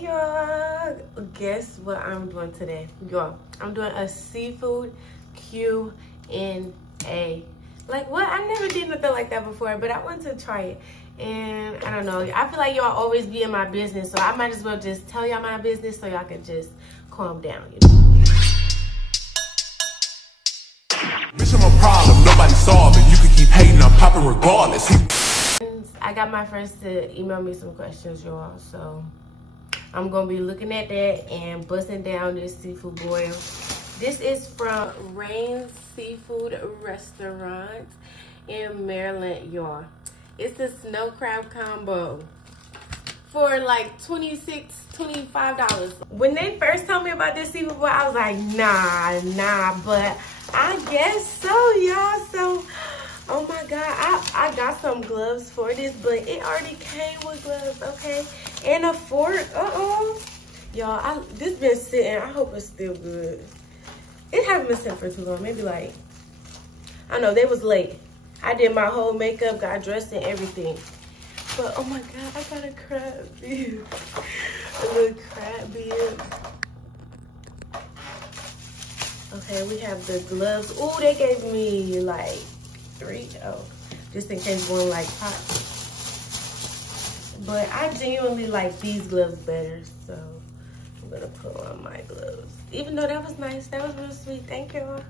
Hey y'all, guess what I'm doing today? Y'all, I'm doing a seafood Q&A. Like what? I never did nothing like that before, but I wanted to try it. And I don't know, I feel like y'all always be in my business, so I might as well just tell y'all my business so y'all can just calm down, you know? Bitch, I'm a problem, nobody solve it. You can keep hating, I'm popping regardless. I got my friends to email me some questions, y'all, so I'm gonna be looking at that and busting down this seafood boil. This is from Rain's Seafood Restaurant in Maryland, y'all. It's a snow crab combo for like $26, $25. When they first told me about this seafood boil, I was like, nah, but I guess so, y'all. So, oh my God, I got some gloves for this, but it already came with gloves, okay? And a fork, Y'all, this been sitting, I hope it's still good. It haven't been sitting for too long, maybe like, I don't know, they was late. I did my whole makeup, got dressed and everything. But oh my God, I got a crab bib. A little crab bib. Okay, we have the gloves. Ooh, they gave me like 3. Oh, just in case one like pop. But I genuinely like these gloves better, so I'm gonna put on my gloves. Even though that was nice, that was real sweet. Thank y'all.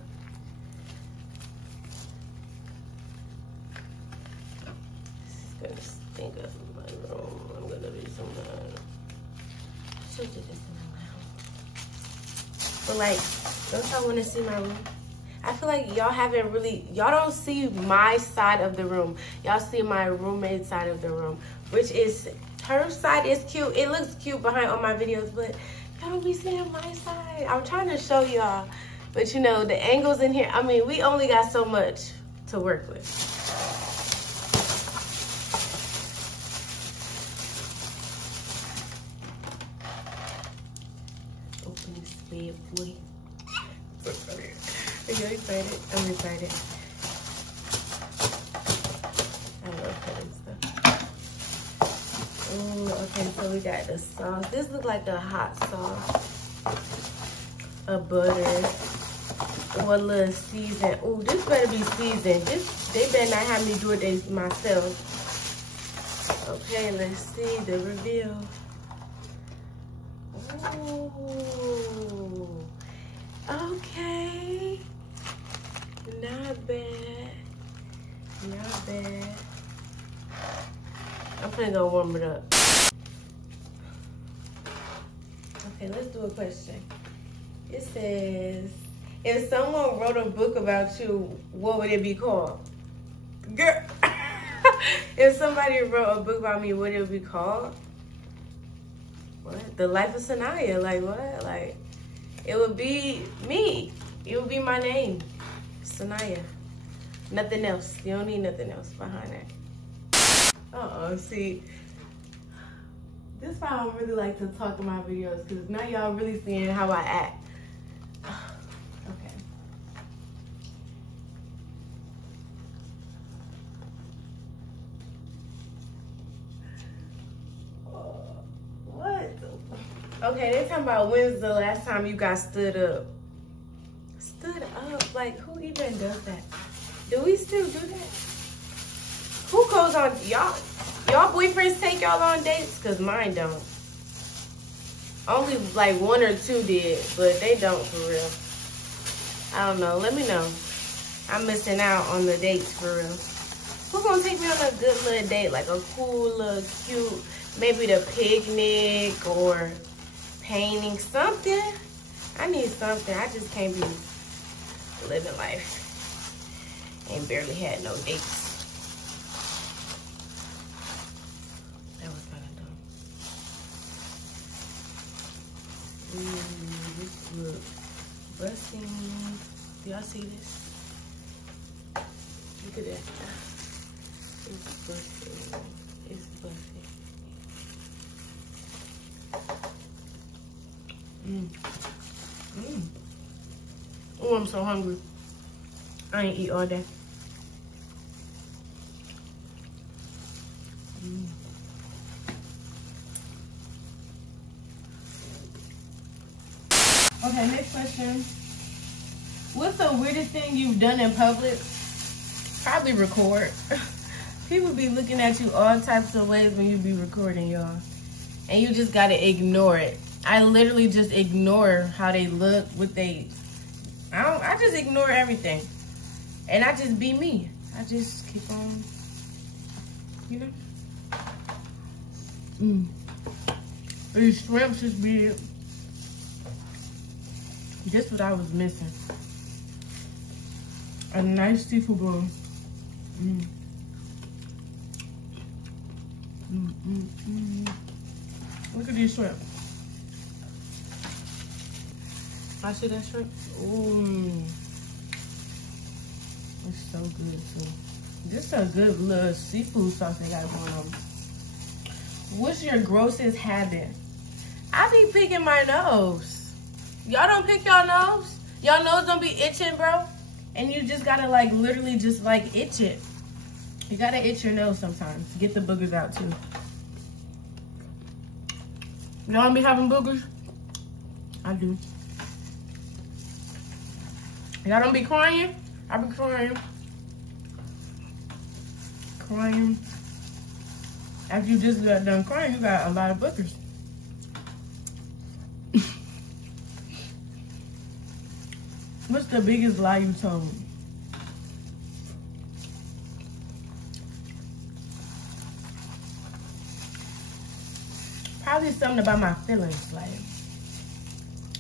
Gonna stink up my room. I'm gonna do some should do this in my lounge. But like, don't y'all wanna see my room? I feel like y'all haven't really, y'all don't see my side of the room. Y'all see my roommate's side of the room, which is, her side is cute. It looks cute behind all my videos, but y'all don't be seeing my side. I'm trying to show y'all, but you know, the angles in here, I mean, we only got so much to work with. Open this bad boy. Are you excited? I'm excited. I love cutting stuff. Ooh, okay, so we got the sauce. This looks like a hot sauce. A butter. One little season. Ooh, this better be seasoned. They better not have me do it myself. Okay, let's see the reveal. Ooh. Okay. Not bad. Not bad. I'm finna go warm it up. Okay, let's do a question. It says, if someone wrote a book about you, what would it be called? Girl. If somebody wrote a book about me, what would it be called? What? The Life of Saniyaaaa. Like what? Like, it would be me. It would be my name. Saniyaaaa. Nothing else. You don't need nothing else behind that. See, this is why I don't really like to talk in my videos, because now y'all really seeing how I act. Okay. What? Okay, they talking about when's the last time you got stood up. Stood up? Like, who even does that? Do we still do that? Who goes on, y'all boyfriends take y'all on dates? Cause mine don't. Only like 1 or 2 did, but they don't for real. I don't know, let me know. I'm missing out on the dates for real. Who's gonna take me on a good little date? Like a cool little cute, maybe the picnic or painting, something. I need something. I just can't be living life. Ain't barely had no dates. That was kind of dumb. Ooh, this look busting. Do y'all see this? Look at that. It's busting. It's busting. Oh, I'm so hungry. I ain't eat all day. Okay, next question. What's the weirdest thing you've done in public? Probably record. People be looking at you all types of ways when you be recording, y'all. And you just gotta ignore it. I literally just ignore how they look, what they... I just ignore everything. And I just be me. I just keep on, you know? These shrimps is big. This what I was missing. A nice seafood bowl. Look at these shrimp. I see that shrimp. Ooh. It's so good too. This is a good little seafood sauce they got going on. What's your grossest habit? I be picking my nose. Y'all don't pick y'all nose? Y'all nose don't be itching, bro? And you just gotta like literally just like itch it. You gotta itch your nose sometimes. Get the boogers out too. Y'all don't be having boogers? I do. Y'all don't be crying? I be crying. Crying. After you just got done crying, you got a lot of boogers. What's the biggest lie you told? Probably something about my feelings. Like,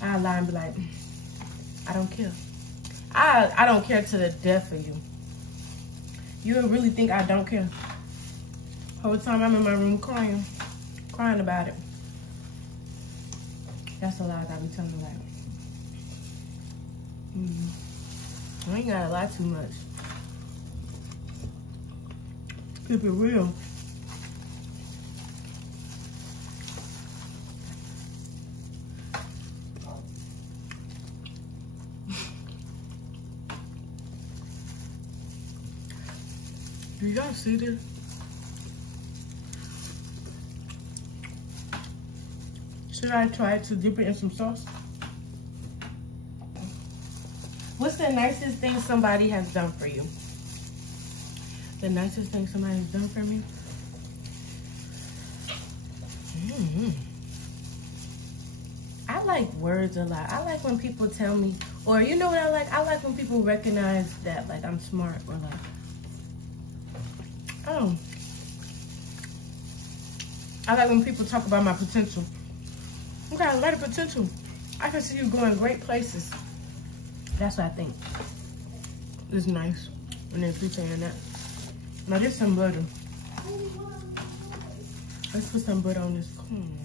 I lie and be like, I don't care. I don't care to the death for you. You would really think I don't care. Whole time I'm in my room crying about it. That's a lie I be telling you. I ain't gotta lie too much. Keep it real. Do y'all see this? Should I try to dip it in some sauce? What's the nicest thing somebody has done for you? The nicest thing somebody has done for me? I like words a lot. I like when people tell me, or you know what I like? I like when people recognize that like I'm smart, or like, oh. I like when people talk about my potential. You got a lot of potential. I can see you going great places. That's what I think. It's nice when they keep saying that. Now there's some butter. Let's put some butter on this corn.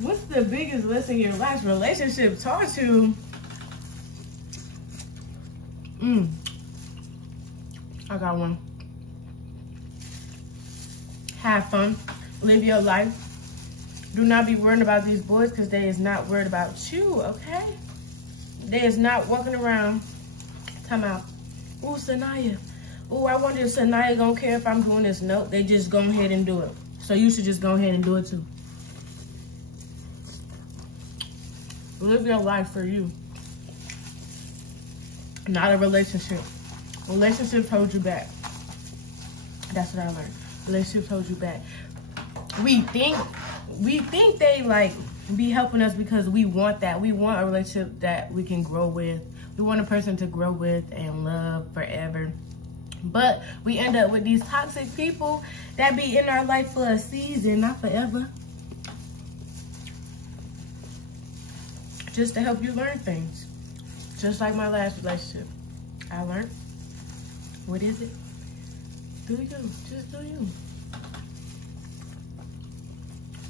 What's the biggest lesson your last relationship taught you? I got one. Have fun. Live your life. Do not be worried about these boys because they is not worried about you, okay? They is not walking around. Come out. Ooh, Saniyaaaa. Ooh, I wonder if Saniyaaaa gonna care if I'm doing this. Nope, they just go ahead and do it. So you should just go ahead and do it too. Live your life for you. Not a relationship. Relationships hold you back. That's what I learned. Relationships hold you back. We think they like be helping us because we want that. We want a relationship that we can grow with. We want a person to grow with and love forever. But we end up with these toxic people that be in our life for a season, not forever. Just to help you learn things. Just like my last relationship. I learned. What is it? Do you. Just do you.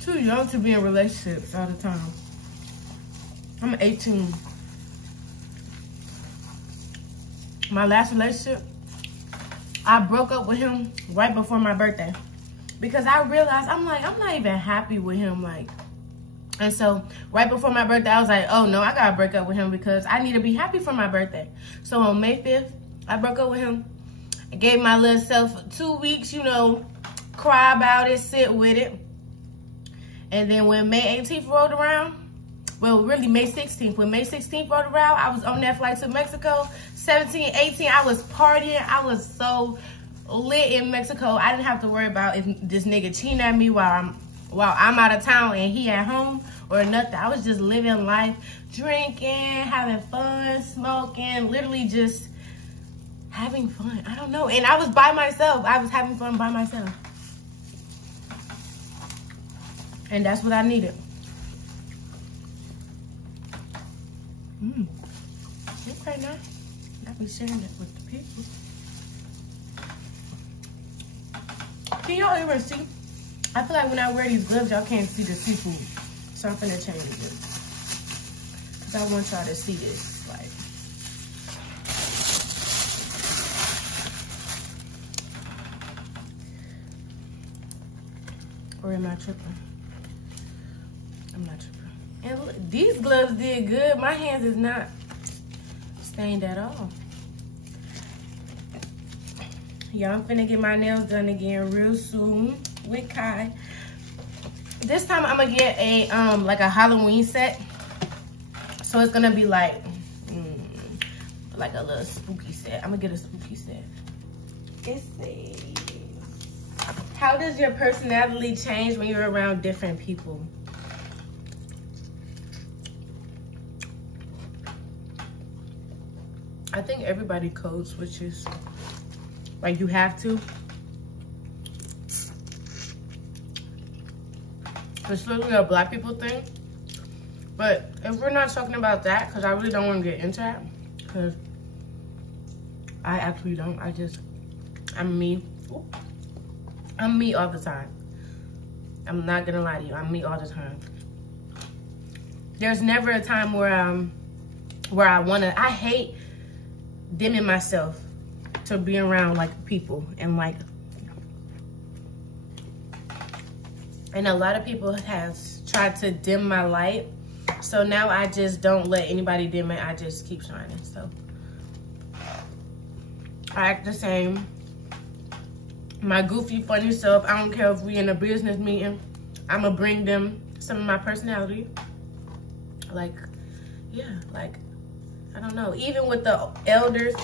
Too young to be in relationships all the time. I'm 18. My last relationship, I broke up with him right before my birthday. because I realized, I'm like, I'm not even happy with him. Like, and so right before my birthday, I was like, oh no, I gotta break up with him because I need to be happy for my birthday. So on May 5th, I broke up with him. I gave my little self 2 weeks, you know, cry about it, sit with it. And then when May 18th rolled around, well, really May 16th. When May 16th rolled around, I was on that flight to Mexico. 17, 18, I was partying. I was so lit in Mexico. I didn't have to worry about if this nigga cheating at me while I'm out of town and he at home or nothing. I was just living life, drinking, having fun, smoking, literally just having fun. I don't know. And I was by myself. I was having fun by myself. And that's what I needed. Okay, now I'll be sharing that with the people. Can y'all even see? I feel like when I wear these gloves, y'all can't see the seafood. So I'm finna change it. Cause I want y'all to see this. Like, or am I tripping? I'm not tripping. And look, these gloves did good. My hands is not stained at all. Yeah, I'm finna get my nails done again real soon with Kai. This time I'm gonna get a like a Halloween set. So it's gonna be like a little spooky set. I'm gonna get a spooky set. It says, how does your personality change when you're around different people? I think everybody code switches. Like, you have to. It's literally a Black people thing. But if we're not talking about that, because I really don't want to get into that, because I actually don't. I'm me. I'm me all the time. I'm not gonna lie to you. I'm me all the time. There's never a time where I hate dimming myself to be around like people and like, and a lot of people have tried to dim my light. So now I just don't let anybody dim it. I just keep shining. So I act the same. My goofy, funny self. I don't care if we in a business meeting. I'm gonna bring them some of my personality. Like, yeah, like, I don't know. Even with the elders,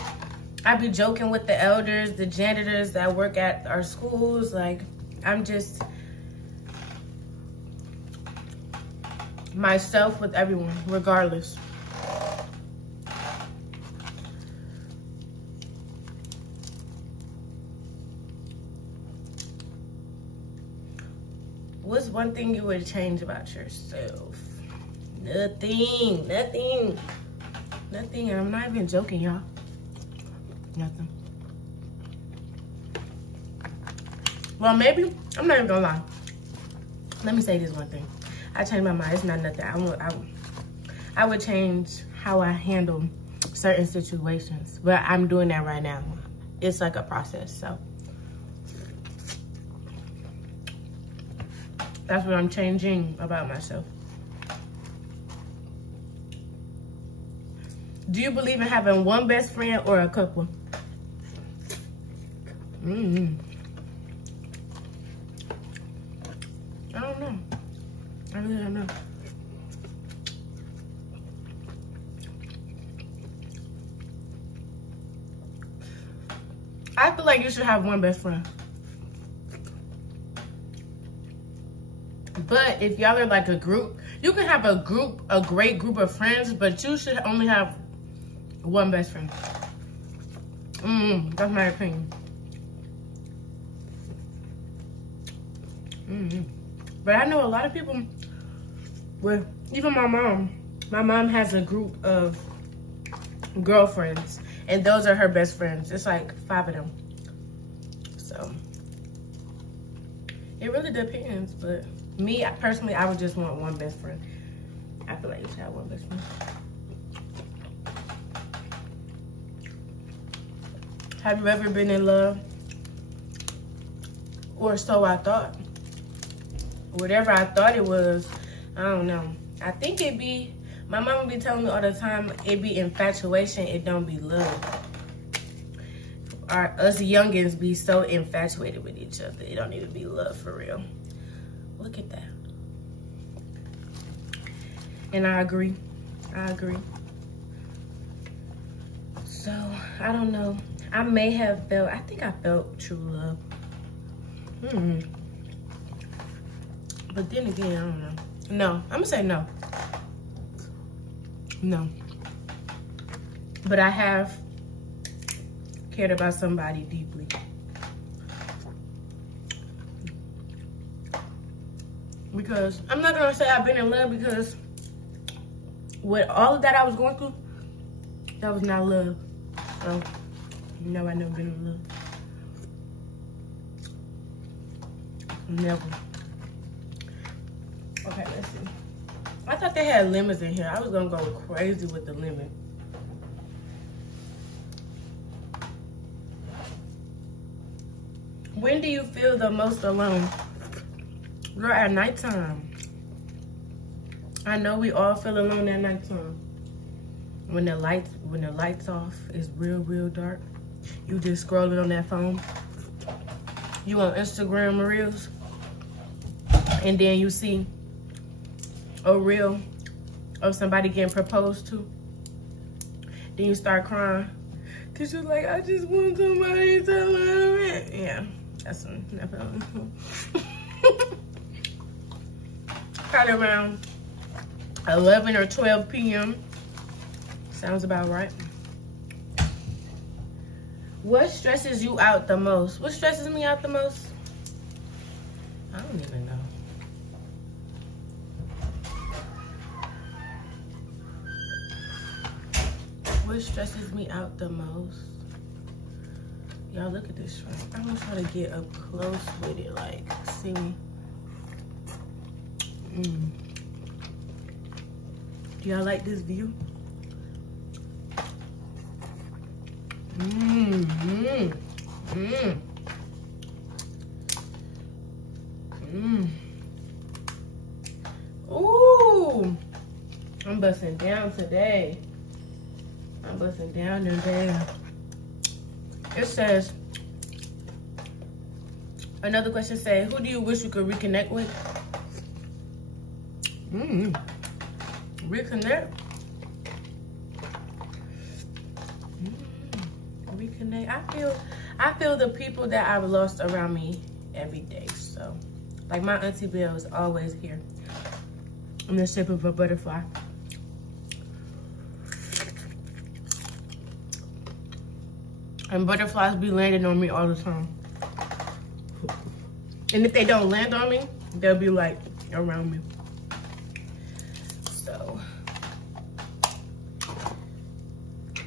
I be joking with the elders, the janitors that work at our schools. Like, I'm just myself with everyone, regardless. What's one thing you would change about yourself? Nothing, nothing, nothing. And I'm not even joking, y'all. Nothing. Well, maybe, I'm not even gonna lie. Let me say this one thing. I changed my mind. It's not nothing. I would change how I handle certain situations, but I'm doing that right now. It's like a process, so that's what I'm changing about myself. Do you believe in having one best friend or a couple? I don't know. I really don't know. I feel like you should have one best friend. But if y'all are like a group, you can have a great group of friends, but you should only have one best friend. That's my opinion. But I know a lot of people, well, even my mom. My mom has a group of girlfriends, and those are her best friends. It's like 5 of them. So it really depends, but me, personally, I would just want one best friend. I feel like you should have one best friend. Have you ever been in love Or so I thought. Whatever I thought it was, I don't know. I think it be, my mama be telling me all the time, it be infatuation, it don't be love. Us youngins be so infatuated with each other, it don't even be love for real. Look at that. And I agree. So, I don't know. I may have felt, I think I felt true love. But then again, I don't know. No, I'm gonna say no. No. But I have cared about somebody deeply. Because I'm not gonna say I've been in love, because with all of that I was going through, that was not love. So, no, I never been in love. Never. Okay, let's see. I thought they had lemons in here. I was gonna go crazy with the lemon. When do you feel the most alone? Girl, at nighttime. I know we all feel alone at nighttime. When the lights off, it's real dark. You just scrolling on that phone. You on Instagram Reels. And then you see a reel of somebody getting proposed to. Then you start crying. Cause you're like, I just want somebody to love it. Yeah, that's definitely. Probably around 11 or 12 p.m. Sounds about right. What stresses you out the most? What stresses me out the most? I don't even know. What stresses me out the most? Y'all look at this shrimp. I'm gonna try to get up close with it, like, see me. Do y'all like this view? Ooh, I'm busting down today. I'm busting down today. It says, another question says, who do you wish you could reconnect with? Reconnect? Reconnect. I feel the people that I've lost around me every day. So, like my Auntie Belle is always here in the shape of a butterfly. And butterflies be landing on me all the time. And if they don't land on me, they'll be like around me. So,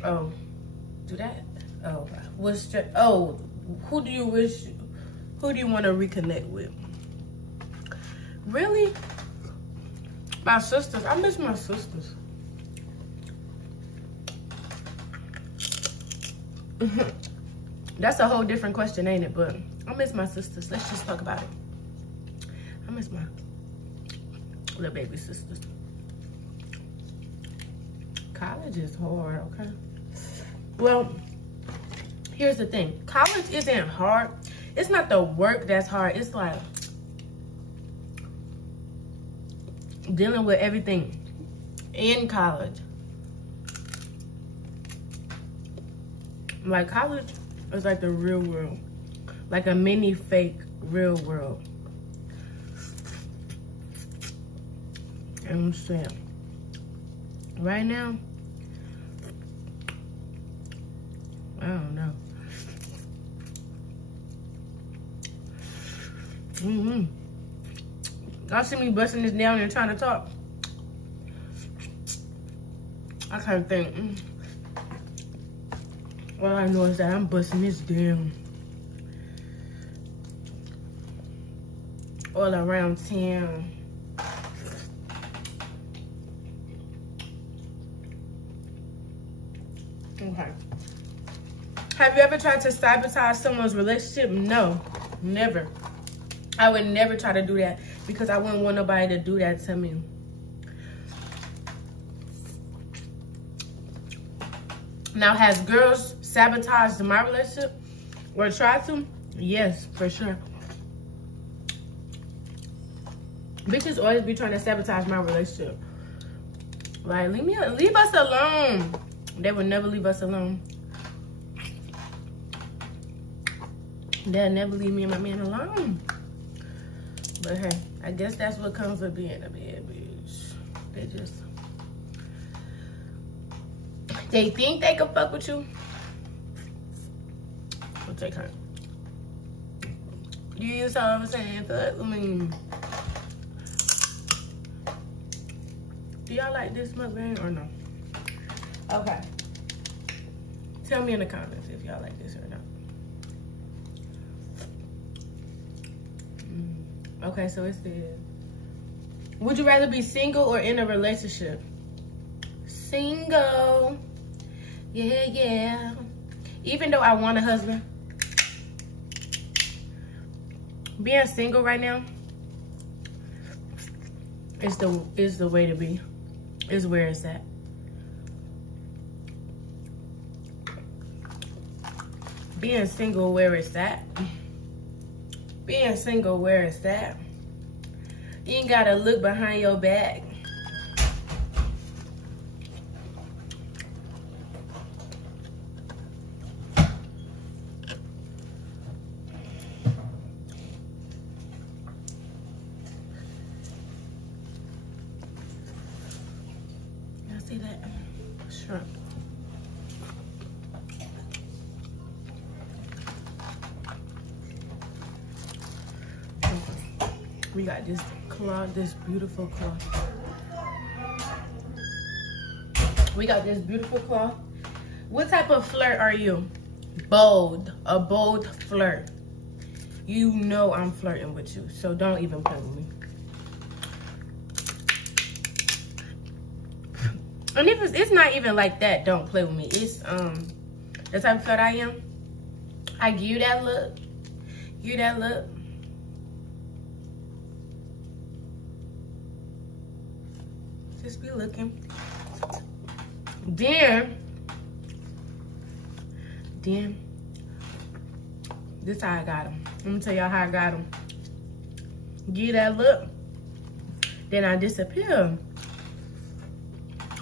oh, do that. Oh, who do you want to reconnect with? Really? My sisters. I miss my sisters. That's a whole different question, ain't it? But I miss my sisters. Let's just talk about it. I miss my little baby sisters. College is hard, okay? Well, here's the thing. College isn't hard. It's not the work that's hard. It's like dealing with everything in college. Like, college is like the real world. Like a mini fake real world. And I'm saying, right now, I don't know. Y'all see me busting this down and trying to talk? I can't think. All I know is that I'm busting this down all around town. Okay. Have you ever tried to sabotage someone's relationship? No, never. I would never try to do that because I wouldn't want nobody to do that to me. Now, has girls sabotaged my relationship or tried to? Yes, for sure. Bitches always be trying to sabotage my relationship. Like, leave us alone. They would never leave us alone. They'll never leave me and my man alone. But hey, I guess that's what comes with being a bad bitch. They think they can fuck with you. I'll take her. You saw what I'm saying? Fuck with me. Do y'all like this mukbang or no? Okay. Tell me in the comments if y'all like this or not. Okay, so it says, would you rather be single or in a relationship? Single. Yeah, yeah. Even though I want a husband, being single right now is the way to be. Is where it's at. Being single where it's at. Being single where it's at. You ain't gotta look behind your back. Y'all see that? Shrimp. We got this cloth, this beautiful cloth. We got this beautiful cloth. What type of flirt are you? Bold, a bold flirt. You know I'm flirting with you, so don't even play with me. And if it's not even like that, don't play with me. It's the type of flirt I am. I give you that look. You that look. Just be looking. Then, this how I got him. I'm gonna tell y'all how I got him. Give that look. Then I disappear.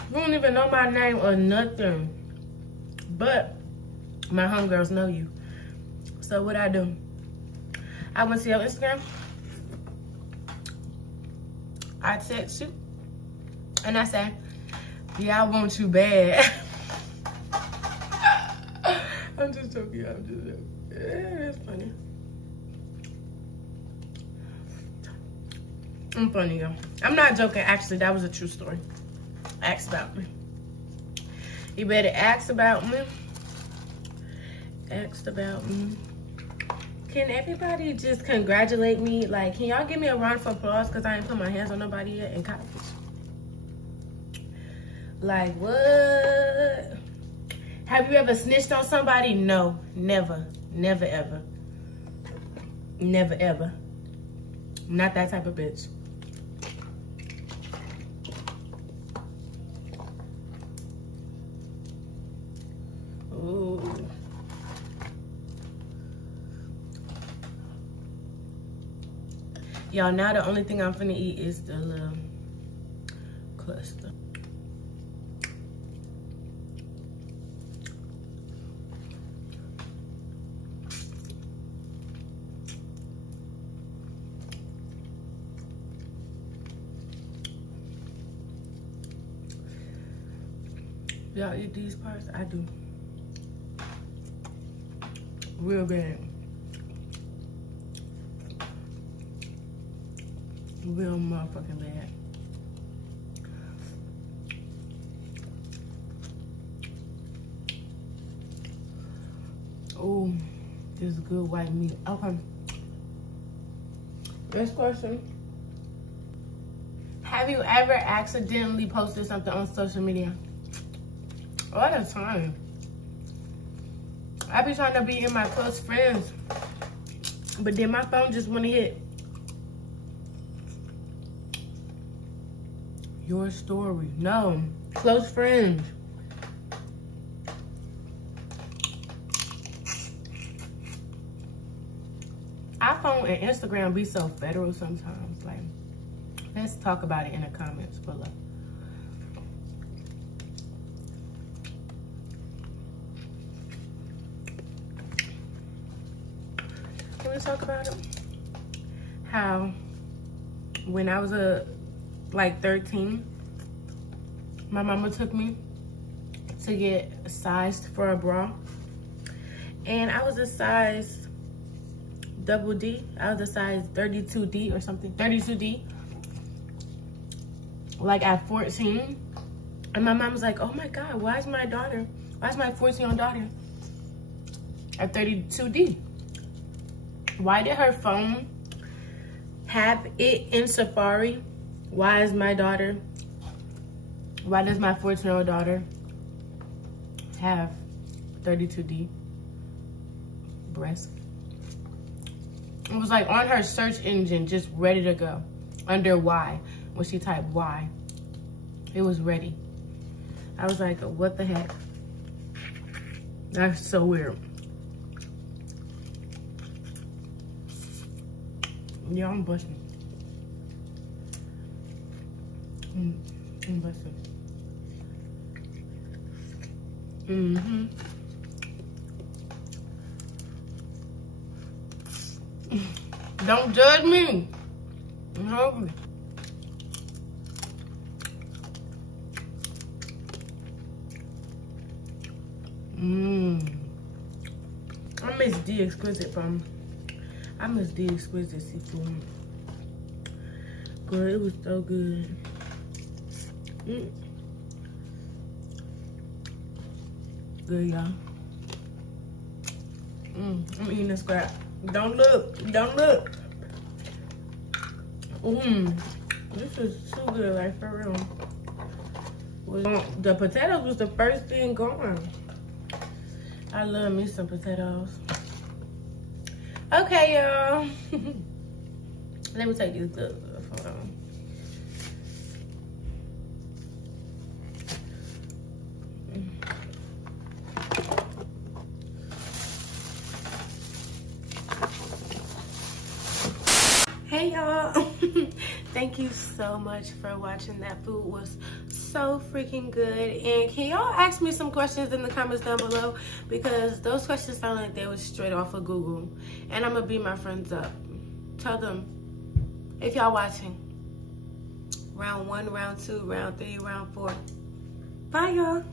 You don't even know my name or nothing. But my homegirls know you. So what I do? I went to your Instagram. I text you. And I say, yeah, I want you bad. I'm just joking. I'm just joking. Yeah, it's funny. I'm funny, y'all. I'm not joking. Actually, that was a true story. Ask about me. You better ask about me. Asked about me. Can everybody just congratulate me? Like, can y'all give me a round of applause? Because I ain't put my hands on nobody yet in college. Like, what? Have you ever snitched on somebody? No, never. Never, ever. Never, ever. I'm not that type of bitch. Ooh. Y'all, now the only thing I'm finna eat is the little cluster. Y'all eat these parts? I do. Real bad. Real motherfucking bad. Oh, this is good white meat. Okay. Next question. Have you ever accidentally posted something on social media? All the time. I be trying to be in my close friends, but then my phone just want to hit Your story. No. Close friends. iPhone and Instagram be so federal sometimes. Like, let's talk about it in the comments below. Can we talk about it? How when I was like 13, my mama took me to get sized for a bra, and I was a size double D. I was a size 32D or something, 32D, like at 14. And my mom was like, oh my God, why is my 14-year-old daughter at 32D? Why did her phone have it in Safari? Why does my 14-year-old daughter have 32D breasts? It was like on her search engine, just ready to go. Under Y, when she typed Y, it was ready. I was like, what the heck? That's so weird. Yeah, I'm busting. I'm busting. Don't judge me. I'm hungry. I miss the exquisite from. I miss the exquisite seafood. Girl, it was so good. Good, y'all. I'm eating the scrap. Don't look. Don't look. This is too good, like for real. The potatoes was the first thing going. I love me some potatoes. Okay, y'all. Let me take these gloves off. Hold on. Hey, y'all. Thank you so much for watching. That food was so freaking good. And can y'all ask me some questions in the comments down below, because those questions sound like they was straight off of Google, and I'm gonna beat my friends up. Tell them, if y'all watching, round 1, round 2, round 3, round 4. Bye, y'all.